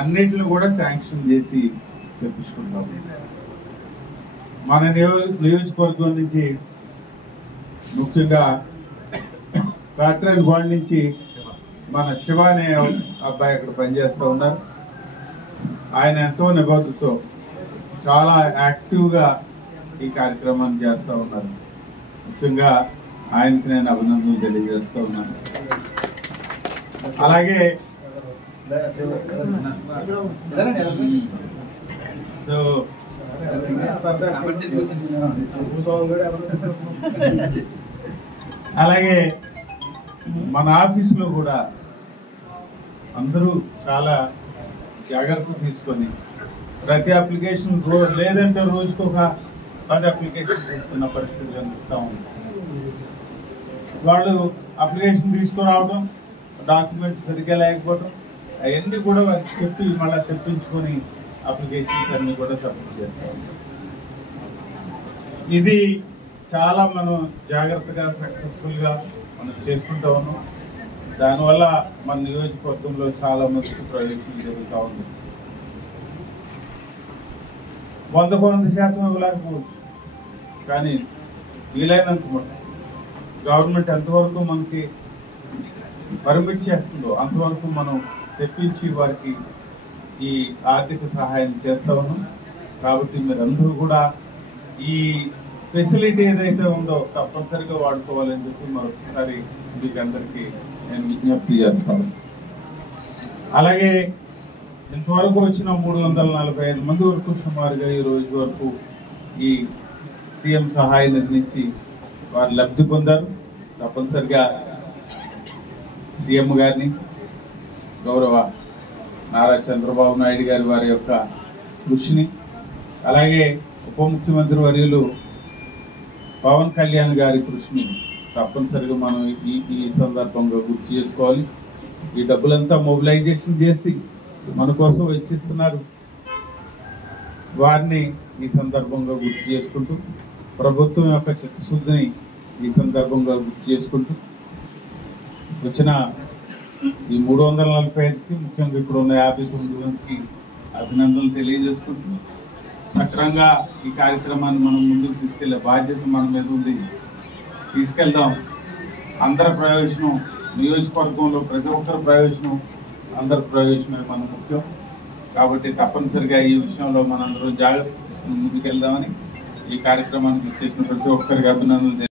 అన్నిటిని కూడా శాంక్షన్ చేసి తెప్పించుకుంటాం. మన నియోజకవర్గం నుంచి ముఖ్యంగా కాట్రేన్ గోల్డ్ నుంచి మన శివ అనే అబ్బాయి అక్కడ పనిచేస్తూ ఉన్నారు. ఆయన ఎంతో నిబద్ధతతో చాలా యాక్టివ్గా ఈ కార్యక్రమాన్ని చేస్తూ ఉన్నారు. ముఖ్యంగా ఆయనకి నేను అభినందనలు తెలియజేస్తూ ఉన్నాను. అలాగే సో అలాగే మన ఆఫీసులో కూడా అందరూ చాలా జాగ్రత్త తీసుకొని ప్రతి అప్లికేషన్ లేదంటే రోజుకు ఒక 10 అప్లికేషన్ తీసుకున్న పరిస్థితి కనిపిస్తూ ఉంది. వాళ్ళు అప్లికేషన్ తీసుకురావడం, డాక్యుమెంట్స్ సరిగ్గా లేకపోవడం, అవన్నీ కూడా చెప్పి మళ్ళీ తెప్పించుకొని అప్లికేషన్స్ అన్ని కూడా సబ్మిట్ చేస్తాం. ఇది చాలా మనం జాగ్రత్తగా సక్సెస్ఫుల్గా మనం చేసుకుంటూ ఉన్నాం. దానివల్ల మన నియోజకవర్గంలో చాలా మందికి ప్రయోజనం జరుగుతూ ఉంది. 100% ఇవ్వలేకపోవచ్చు, కానీ వీలైనంత గవర్నమెంట్ ఎంతవరకు మనకి పర్మిట్ చేస్తుందో అంతవరకు మనం తెప్పించి వారికి ఈ ఆర్థిక సహాయం చేస్తా ఉన్నాం. కాబట్టి మీరందరూ కూడా ఈ ఫెసిలిటీ ఏదైతే ఉందో తప్పనిసరిగా వాడుకోవాలని చెప్పి మరొకసారి మీకు అందరికీ నేను విజ్ఞప్తి చేస్తాను. అలాగే ఇంతవరకు వచ్చిన 345 మంది వరకు సుమారుగా ఈ రోజు వరకు ఈ సీఎం సహాయ నిధి నుంచి వారు లబ్ధి పొందారు. తప్పనిసరిగా సీఎం గారిని, గౌరవ నారా చంద్రబాబు నాయుడు గారి వారి యొక్క కృషిని, అలాగే ఉప ముఖ్యమంత్రి వర్యులు పవన్ కళ్యాణ్ గారి కృషిని తప్పనిసరిగా మనం ఈ సందర్భంగా గుర్తు చేసుకోవాలి. ఈ డబ్బులంతా మొబిలైజేషన్ చేసి మన కోసం వెచ్చిస్తున్నారు. వారిని ఈ సందర్భంగా గుర్తు చేసుకుంటూ, ప్రభుత్వం యొక్క చిత్తశుద్ధిని ఈ సందర్భంగా గుర్తు చేసుకుంటూ, వచ్చిన ఈ 345కి ముఖ్యంగా ఇప్పుడు ఉన్న 59 మందికి అభినందనలు తెలియజేసుకుంటూ, సక్రమంగా ఈ కార్యక్రమాన్ని మనం ముందుకు తీసుకెళ్లే బాధ్యత మన మీద ఉంది. తీసుకెళ్దాం. అందరి ప్రయోజనం, నియోజకవర్గంలో ప్రతి ఒక్కరి ప్రయోజనం, అందరి ప్రయోజనమే మన ముఖ్యం. కాబట్టి తప్పనిసరిగా ఈ విషయంలో మనందరూ జాగ్రత్త తీసుకుని ముందుకెళ్దామని ఈ కార్యక్రమానికి చేసిన ప్రతి ఒక్కరికి అభినందనలు